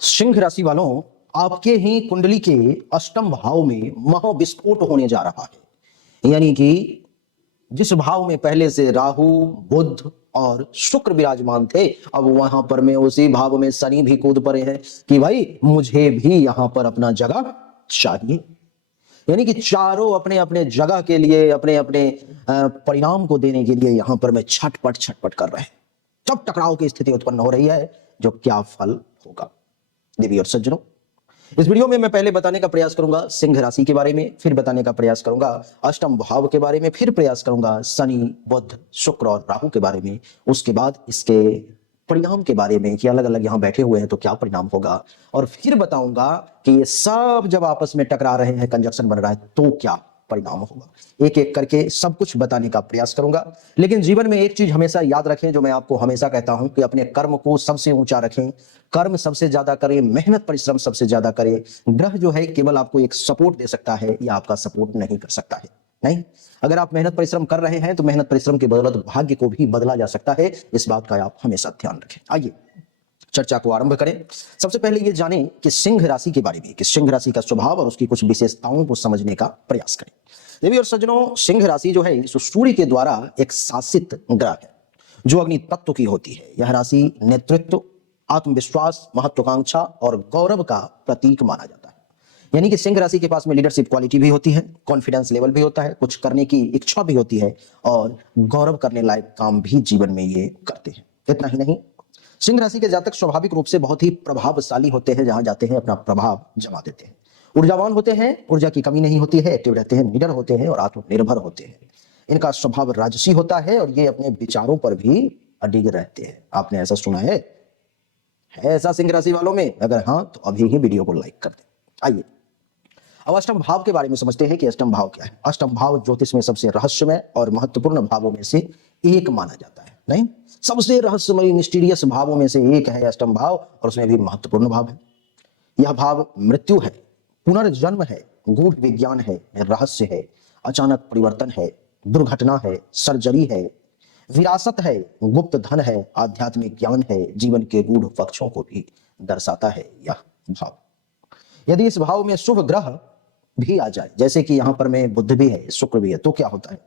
सिंह राशि वालों, आपके ही कुंडली के अष्टम भाव में महाविस्फोट होने जा रहा है। यानी कि जिस भाव में पहले से राहु, बुध और शुक्र विराजमान थे, अब वहां पर में उसी भाव में शनि भी कूद पड़े हैं कि भाई मुझे भी यहां पर अपना जगह चाहिए। यानी कि चारों अपने अपने जगह के लिए, अपने अपने परिणाम को देने के लिए यहां पर में छटपट छटपट कर रहे हैं। तब टकराव की स्थिति उत्पन्न हो रही है, जो क्या फल होगा। देवी और सज्जनों, इस वीडियो में मैं पहले बताने का प्रयास करूंगा सिंह राशि के बारे में, फिर बताने का प्रयास करूंगा अष्टम भाव के बारे में, फिर प्रयास करूंगा शनि, बुध, शुक्र और राहु के बारे में। उसके बाद इसके परिणाम के बारे में कि अलग अलग यहां बैठे हुए हैं तो क्या परिणाम होगा, और फिर बताऊंगा कि ये सब जब आपस में टकरा रहे हैं, कंजक्शन बन रहा है, तो क्या परिणाम होगा। एक एक करके सब कुछ बताने का प्रयास करूंगा। लेकिन जीवन में एक चीज हमेशा याद रखें, जो मैं आपको हमेशा कहता हूं कि अपने कर्म को सबसे ऊंचा रखें, कर्म सबसे ज्यादा करें, मेहनत परिश्रम सबसे ज्यादा करें। ग्रह जो है केवल आपको एक सपोर्ट दे सकता है, या आपका सपोर्ट नहीं कर सकता है। नहीं, अगर आप मेहनत परिश्रम कर रहे हैं तो मेहनत परिश्रम की बदौलत भाग्य को भी बदला जा सकता है। इस बात का आप हमेशा ध्यान रखें। आइए चर्चा को आरंभ करें। सबसे पहले ये जानें कि सिंह राशि के बारे में, कि सिंह राशि का स्वभाव और उसकी कुछ विशेषताओं को समझने का प्रयास करें। देवी और सज्जनों, सिंह राशि जो है सूर्य के द्वारा एक शासित ग्रह है, जो अग्नि तत्व की होती है। यह राशि नेतृत्व, आत्मविश्वास, महत्वाकांक्षा और गौरव का प्रतीक माना जाता है। यानी कि सिंह राशि के पास में लीडरशिप क्वालिटी भी होती है, कॉन्फिडेंस लेवल भी होता है, कुछ करने की इच्छा भी होती है, और गौरव करने लायक काम भी जीवन में ये करते हैं। इतना ही नहीं, सिंह राशि के जातक स्वाभाविक रूप से बहुत ही प्रभावशाली होते हैं। जहां जाते हैं अपना प्रभाव जमा देते हैं, ऊर्जावान होते हैं, ऊर्जा की कमी नहीं होती है, एक्टिव रहते हैं, निडर होते हैं और आत्मनिर्भर होते हैं। इनका स्वभाव राजसी होता है और ये अपने विचारों पर भी अडिग रहते हैं। आपने ऐसा सुना है ऐसा सिंह राशि वालों में? अगर हाँ तो अभी ही वीडियो को लाइक कर दें। आइए अब अष्टम भाव के बारे में समझते हैं कि अष्टम भाव क्या है। अष्टम भाव ज्योतिष में सबसे रहस्यमय और महत्वपूर्ण भावों में से एक माना जाता है। नहीं, सबसे रहस्यमय मिस्टीरियस भावों में से एक है अष्टम भाव, और उसमें भी महत्वपूर्ण भाव है। यह भाव मृत्यु है, पुनर्जन्म है, गूढ़ विज्ञान है, रहस्य है, अचानक परिवर्तन है, दुर्घटना है, सर्जरी है, विरासत है, गुप्त धन है, आध्यात्मिक ज्ञान है, जीवन के गूढ़ पक्षों को भी दर्शाता है यह भाव। यदि इस भाव में शुभ ग्रह भी आ जाए, जैसे कि यहां पर में बुध भी है, शुक्र भी है, तो क्या होता है?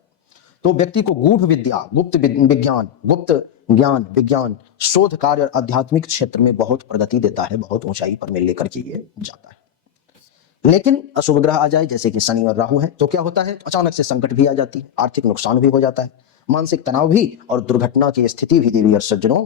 तो व्यक्ति को गूढ़ विद्या, गुप्त विज्ञान, गुप्त ज्ञान, विज्ञान, शोध कार्य और आध्यात्मिक क्षेत्र में बहुत प्रगति देता है, बहुत ऊंचाई पर में लेकर के ये जाता है। लेकिन अशुभ ग्रह आ जाए, जैसे कि शनि और राहु है, तो क्या होता है? अचानक से संकट भी आ जाती है, आर्थिक नुकसान भी हो जाता है, मानसिक तनाव भी और दुर्घटना की स्थिति भी, देवी और सज्जनों,